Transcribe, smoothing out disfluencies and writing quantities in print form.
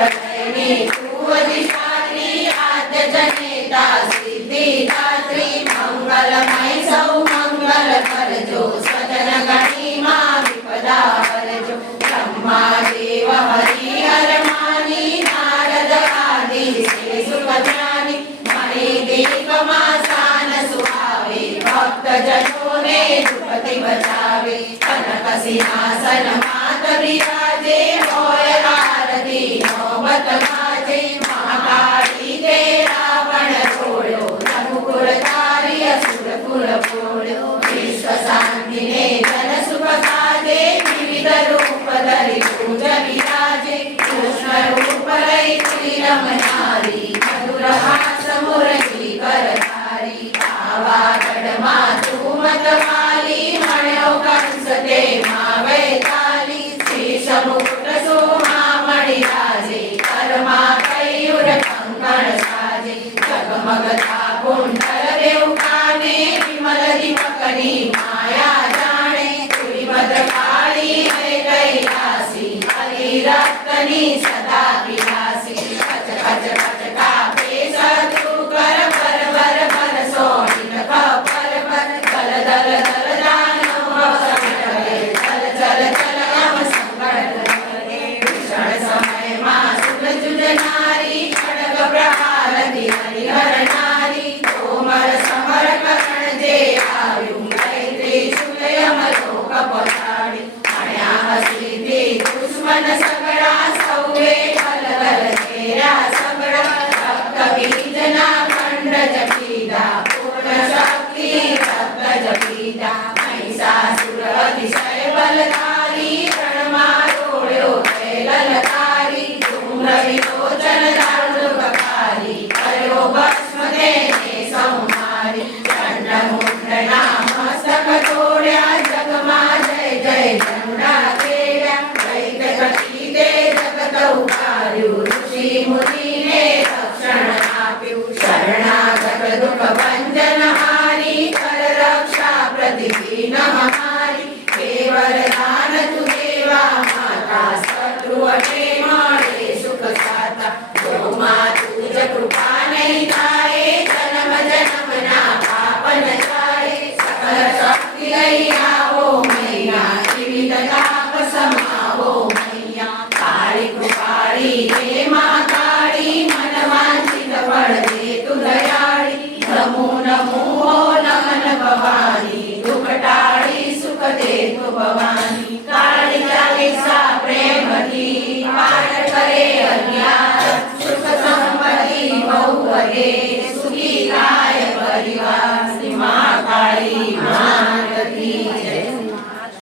प्रलयनी तू अधिष्ठात्री आद्य जनेता सिद्धिदात्री मंगलमय सौमंगल करजो सजन गणी मा विपदा हरजो ब्रह्मा देव हरि हर मानी नारद आदि से सुखज्ञानी मणि दीप मासान सुहावे भक्त जनों ने दुपति बचावे कनक सिंहासन मात विराजे होय आरती नौबत गाजे महाकाली ते रावण छोड़ो रघुकुल तारी असुर कुल फोड़ो विश्व शांति ने जन सुख साधे विविध रूप धरि पूज विराजे कृष्ण रूप लई तुई रमनारी मधुर हास मुरली करतारी पावागढ़ मा तू मतवाली मण्यो कंस ते मावे ताली शीश मुकुट सोहा मणि राजे कर्मा कयूर कंकण साजे जगमगता कुंडल देव काने विमल दीपकनी माया जाने तुई भद्रकाली है कैलासी हरि रत्नी सदा पिलासी कच कच कच कापे शत्रु कर बर बर बर सोहिन खपर बर दल दल दल दानव समिटले चल चल चल यम संकट टले भीषण समय मां सुरजुज नारी खड्ग प्रहार हरि हर नारी तोमर समर करण जे आयु मैत्री शूल यम लोक पछाड़ी अण्या हसीती दुश्मन सगड़ा सौवे गल गल घेरा सगड़ा रक्त बीजना खंड जपीदा पूर्ण शक्ति रक्त जपीदा महिषासुर अतिशय बलधारी रणमारोड्यो जय ललकारी धूम्र विलोचन दारुणकारी करो भस्म देने संहारी चंड मुंडना मस्तक तोड्या जगमा जय जय चंडा केड्या दैत्य कटी ते जगत उतार्यु ऋषि मुनि ने रक्षण आप्यु शरणागत दुख भंजन हारी कर रक्षा प्रतिदीन हमारी केवल दान तु देवा माता शत्रु